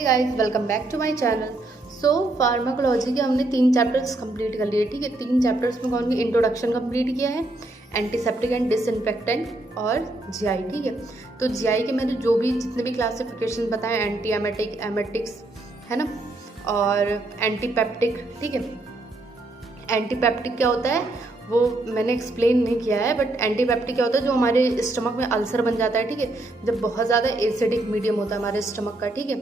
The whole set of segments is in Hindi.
Guys, welcome back to my channel. So pharmacology के हमने 3 चैप्टर्स कंप्लीट कर लिए। ठीक है, 3 चैप्टर्स में कौन की इंट्रोडक्शन कंप्लीट किया है, एंटीसेप्टिक एंड डिसइंफेक्टेंट और जीआई। ठीक है, तो जीआई के मैंने जो भी जितने भी क्लासिफिकेशन बताए, एंटी एमेटिक, एमेटिक्स है ना, और एंटीपेप्टिक। ठीक है, एंटीपेप्टिक क्या होता है वो मैंने एक्सप्लेन नहीं किया है, बट एंटीपेप्टिक क्या होता है, जो हमारे स्टमक में अल्सर बन जाता है। ठीक है, जब बहुत ज़्यादा एसिडिक मीडियम होता है हमारे स्टमक का, ठीक है,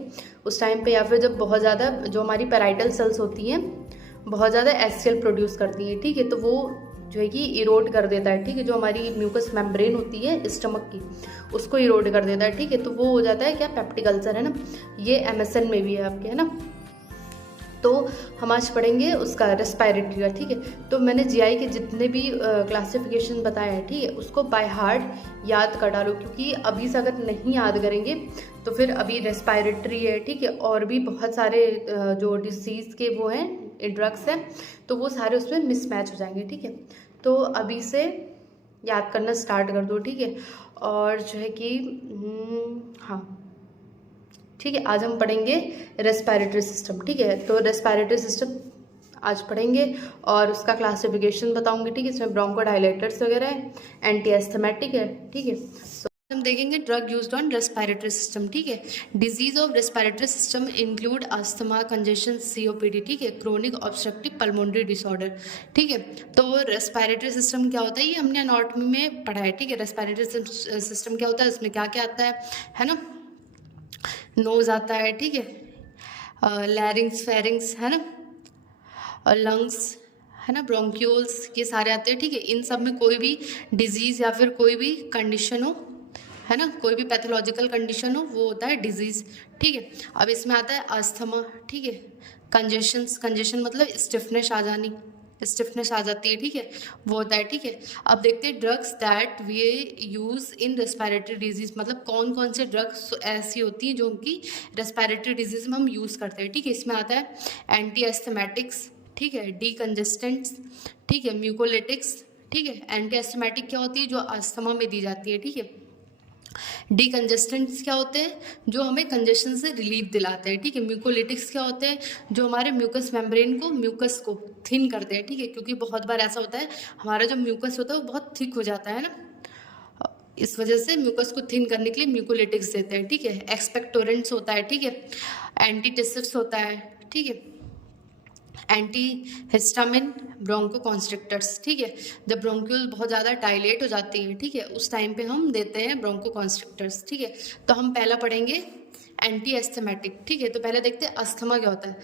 उस टाइम पे, या फिर जब बहुत ज़्यादा जो हमारी पैराइटल सेल्स होती हैं बहुत ज़्यादा एचसीएल प्रोड्यूस करती हैं। ठीक है, तो वो जो है कि इरोड कर देता है। ठीक है, जो हमारी म्यूकस मेम्ब्रेन होती है स्टमक की, उसको इरोड कर देता है। ठीक है, तो वो हो जाता है क्या, पेप्टिक अल्सर, है ना। ये एमएसएन में भी है आपके, है ना। तो हम आज पढ़ेंगे उसका रेस्पायरेटरी का। ठीक है, तो मैंने जीआई के जितने भी क्लासिफिकेशन बताए हैं, ठीक है, उसको बाय हार्ट याद कर डालो, क्योंकि अभी से अगर नहीं याद करेंगे तो फिर अभी रेस्पायरेटरी है, ठीक है, और भी बहुत सारे जो डिसीज़ के वो हैं ड्रग्स हैं, तो वो सारे उसमें मिसमैच हो जाएंगे। ठीक है, तो अभी से याद करना स्टार्ट कर दो। ठीक है, और जो है कि हाँ, ठीक है, आज हम पढ़ेंगे रेस्पिरेटरी सिस्टम। ठीक है, तो रेस्पिरेटरी सिस्टम आज पढ़ेंगे और उसका क्लासिफिकेशन बताऊंगी। ठीक है, इसमें ब्रोंकोडायलेटर्स वगैरह है, एंटी एस्थमेटिक है। ठीक है, तो हम देखेंगे drug used on respiratory system. ठीक है, disease of respiratory system include asthma, congestion, COPD. ठीक है, क्रोनिक ऑब्स्ट्रक्टिव पल्मोनरी डिसऑर्डर। ठीक है, तो रेस्पिरेटरी सिस्टम क्या होता है, ये हमने एनाटॉमी में पढ़ा है। ठीक है, रेस्पिरेटरी सिस्टम क्या होता है, इसमें क्या क्या आता है ना। नोज आता है, ठीक है, लैरिंग्स, फेरिंग्स, है ना, और लंग्स, है ना, ब्रोंक्यूल्स, ये सारे आते हैं। ठीक है, इन सब में कोई भी डिजीज़ या फिर कोई भी कंडीशन हो, है ना, कोई भी पैथोलॉजिकल कंडीशन हो, वो होता है डिजीज़। ठीक है, अब इसमें आता है अस्थमा। ठीक है, कंजेशन मतलब स्टिफनेस आ जानी, स्टिफनेस आ जाती है। ठीक है, वो होता है। ठीक है, अब देखते हैं drugs that we use in respiratory diseases, मतलब कौन कौन से ड्रग्स ऐसी होती हैं जो उनकी रेस्पिरेटरी डिजीज़ में हम यूज़ करते हैं। ठीक है, इसमें आता है एंटी एस्थमेटिक्स, ठीक है, डीकंजेस्टेंट्स, ठीक है, म्यूकोलिटिक्स। ठीक है, एंटी एस्थमेटिक क्या होती है, जो अस्थमा में दी जाती है। ठीक है, डीकंजेस्टेंट्स क्या होते हैं, जो हमें कंजेशन से रिलीफ दिलाते हैं। ठीक है, म्यूकोलिटिक्स क्या होते हैं, जो हमारे म्यूकस मेम्ब्रेन को, म्यूकस को थिन करते हैं। ठीक है, क्योंकि बहुत बार ऐसा होता है हमारा जो म्यूकस होता है वो बहुत थिक हो जाता है ना, इस वजह से म्यूकस को थिन करने के लिए म्यूकोलिटिक्स देते हैं। ठीक है, एक्सपेक्टोरेंट्स होता है। ठीक है, एंटीटिसिव्स होता है। ठीक है, एंटी हिस्टामिन, ब्रोंको कॉन्स्ट्रिक्टर्स। ठीक है, जब ब्रोंक्यूल बहुत ज़्यादा डायलेट हो जाती है, ठीक है, उस टाइम पे हम देते हैं ब्रोंको कॉन्स्ट्रिक्टर्स। ठीक है, तो हम पहला पढ़ेंगे एंटी एस्थमेटिक। ठीक है, तो पहले देखते हैं अस्थमा क्या होता है।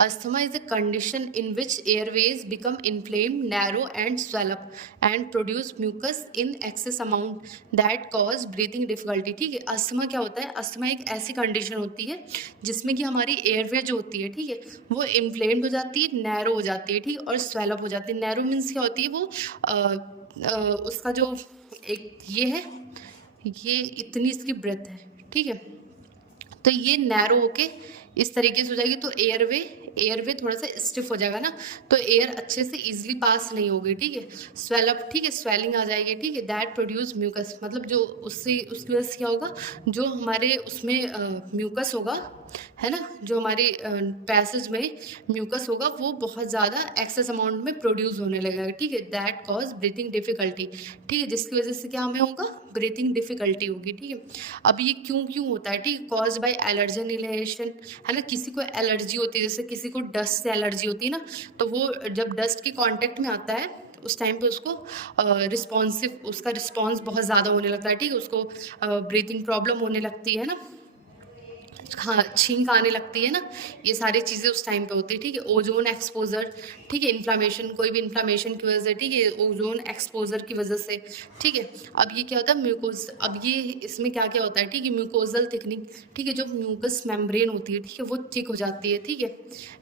Asthma is a condition in which airways become inflame, narrow and swell up and produce mucus in excess amount that cause breathing difficulty. ठीक है, अस्थमा क्या होता है, अस्थमा एक ऐसी कंडीशन होती है जिसमें कि हमारी एयरवे जो होती है, ठीक है, वो इन्फ्लेम्ड हो जाती है, नैरो हो जाती है, ठीक है, और स्वेलअप हो जाती है। नैरो मीन्स क्या होती है, वो उसका जो एक ये है, ये इतनी इसकी ब्रेथ है। ठीक है, तो ये नैरो होके इस तरीके से हो जाएगी, तो एयरवे थोड़ा सा स्टिफ हो जाएगा ना, तो एयर अच्छे से इजीली पास नहीं होगी। ठीक है, स्वेलअप, ठीक है, स्वेलिंग आ जाएगी। ठीक है, दैट प्रोड्यूस म्यूकस, मतलब जो उससे उसकी वजह से क्या होगा, जो हमारे उसमें म्यूकस होगा, है ना, जो हमारी पैसेज में म्यूकस होगा वो बहुत ज़्यादा एक्सेस अमाउंट में प्रोड्यूस होने लगेगा। ठीक है, दैट कॉज ब्रीथिंग डिफिकल्टी। ठीक है, जिसकी वजह से क्या हमें होगा, ब्रीथिंग डिफिकल्टी होगी। ठीक है, अब ये क्यों क्यों होता है, ठीक है, कॉज बाय एलर्जन इनहेलेशन, है ना, किसी को एलर्जी होती है, जैसे किसी को डस्ट से एलर्जी होती है ना, तो वो जब डस्ट के कांटेक्ट में आता है उस टाइम पे उसको उसका रिस्पॉन्स बहुत ज़्यादा होने लगता है। ठीक है, उसको ब्रीथिंग प्रॉब्लम होने लगती है ना, हाँ, छींक आने लगती है ना, ये सारी चीज़ें उस टाइम पे होती है। ठीक है, ओजोन एक्सपोजर, ठीक है, इन्फ्लामेशन, कोई भी इन्फ्लामेशन की वजह से, ठीक है, ओजोन एक्सपोजर की वजह से। ठीक है, अब ये क्या होता है, म्यूकोज, अब ये इसमें क्या क्या होता है, ठीक है, म्यूकोजल थिकनिंग, ठीक है, जो म्यूकस मेम्ब्रेन होती है, ठीक है, वो थिक हो जाती है। ठीक है,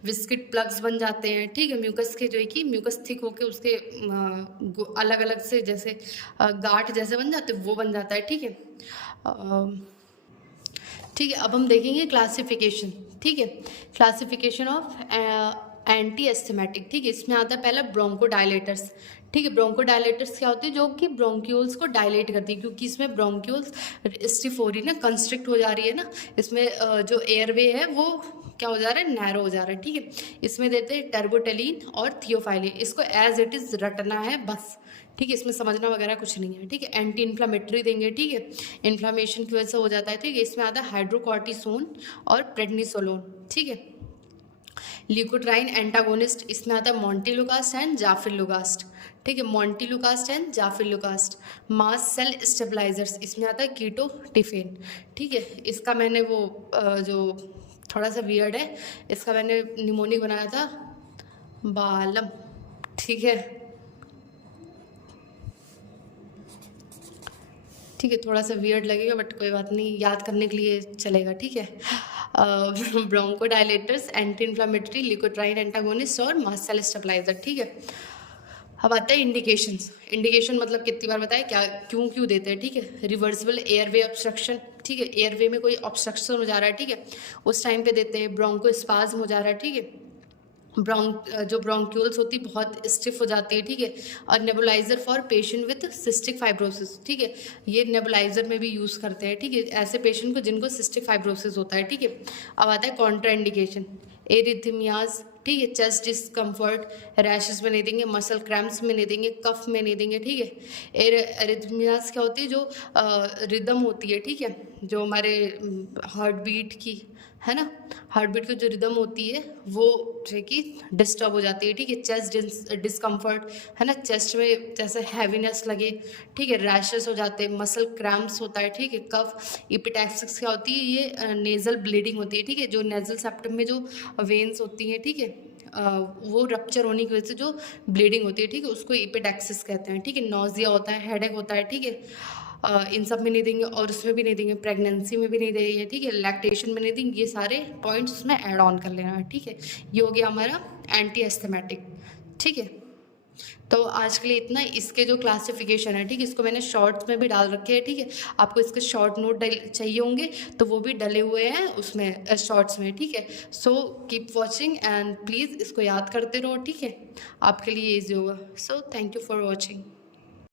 विस्किट प्लग्स बन जाते हैं। ठीक है, म्यूकस के जो है कि म्यूकस थिक होकर उसके अलग अलग से जैसे गांठ जैसे बन जाते हैं, वो बन जाता है। ठीक है, ठीक है, अब हम देखेंगे क्लासिफिकेशन। ठीक है, क्लासिफिकेशन ऑफ एंटी एस्थमेटिक, ठीक है। इसमें आता है पहला ब्रोंकोडायलेटर्स, ठीक है। ब्रोंकोडायलेटर्स क्या होती है, जो कि ब्रोंक्यूल्स को डायलेट करती है, क्योंकि इसमें ब्रोंक्यूल्स स्टिफ हो रही है ना, कंस्ट्रिक्ट हो जा रही है ना, इसमें जो एयरवे है वो क्या हो जा रहा है, नैरो हो जा रहा है, ठीक है। इसमें देते हैं टर्बोटेलिन और थियोफाइलिन, इसको एज इट इज़ रटना है बस, ठीक है, इसमें समझना वगैरह कुछ नहीं है, ठीक है। एंटी इन्फ्लामेटरी देंगे, ठीक है, इन्फ्लामेशन की वजह से हो जाता है, ठीक है। इसमें आता है हाइड्रोकॉर्टिसोन और प्रेडनिसोलोन, ठीक है। ल्यूकोट्राइन एंटागोनिस्ट, इसमें आता है मॉन्टेलुकास्ट एंड जाफिलुकास्ट, ठीक है, मॉन्टेलुकास्ट एंड जाफिलुकास्ट। मास सेल स्टेबलाइजर्स, इसमें आता है कीटोटिफेन, ठीक है। इसका मैंने वो जो थोड़ा सा वियर्ड है, इसका मैंने निमोनिक बनाया था बालम, ठीक है, ठीक है, थोड़ा सा वियर्ड लगेगा बट कोई बात नहीं, याद करने के लिए चलेगा, ठीक है। Bronchodilators, anti inflammatory, leukotriene antagonist और मास्ट सेल स्टेबलाइजर, ठीक है। अब आता है इंडिकेशंस। इंडिकेशन मतलब कितनी बार बताए, क्या क्यों देते हैं, ठीक है। रिवर्सिबल एयरवे ऑब्स्ट्रक्शन, ठीक है, एयरवे में कोई ऑब्स्ट्रक्शन हो जा रहा है, ठीक है, उस टाइम पे देते हैं। ब्रोंकोस्पाज्म हो जा रहा है, ठीक है, जो ब्रोंक्यूल्स होती है बहुत स्टिफ हो जाती है, ठीक है। और nebuliser for patient with cystic fibrosis, ठीक है, ये नेबुलाइजर में भी यूज़ करते हैं, ठीक है, ऐसे पेशेंट को जिनको सिस्टिक फाइब्रोसिस होता है, ठीक है। अब आता है कॉन्ट्राइंडिकेशन, एरिथमियाज, ठीक है, चेस्ट डिस्कम्फर्ट, रैशेस में नहीं देंगे, मसल क्रैम्प्स में नहीं देंगे, कफ में नहीं देंगे, ठीक है। एरिथमियाज क्या होती है, जो रिदम होती है, ठीक है, जो हमारे हार्ट बीट की है ना, हार्ट बीट की जो रिदम होती है वो जो है कि डिस्टर्ब हो जाती है, ठीक है। चेस्ट डिस्कम्फर्ट है ना, चेस्ट में जैसे हैवीनेस लगे, ठीक है, रैशेस हो जाते हैं, मसल क्रैम्प्स होता है, ठीक है, कफ। एपिटैक्सिस क्या होती है, ये नेज़ल ब्लीडिंग होती है, ठीक है, जो नेज़ल सेप्टम में जो वेन्स होती हैं, ठीक है, वो रप्चर होने की वजह से जो ब्लीडिंग होती है, ठीक है, उसको एपिटैक्सिस कहते हैं, ठीक है। नॉजिया होता है, हेडेक होता है, ठीक है, इन सब में नहीं देंगे और उसमें भी नहीं देंगे, प्रेगनेंसी में भी नहीं देंगे, ठीक है, लैक्टेशन में नहीं देंगे, ये सारे पॉइंट्स उसमें ऐड ऑन कर लेना है, ठीक है। ये हो गया हमारा एंटी एस्थमेटिक, ठीक है। तो आज के लिए इतना, इसके जो क्लासिफिकेशन है, ठीक है, इसको मैंने शॉर्ट्स में भी डाल रखे हैं, ठीक है। आपको इसके शॉर्ट नोट चाहिए होंगे तो वो भी डले हुए हैं उसमें शॉर्ट्स में, ठीक है। So keep watching and please इसको याद करते रहो, ठीक है, आपके लिए ईजी होगा। So thank you for watching.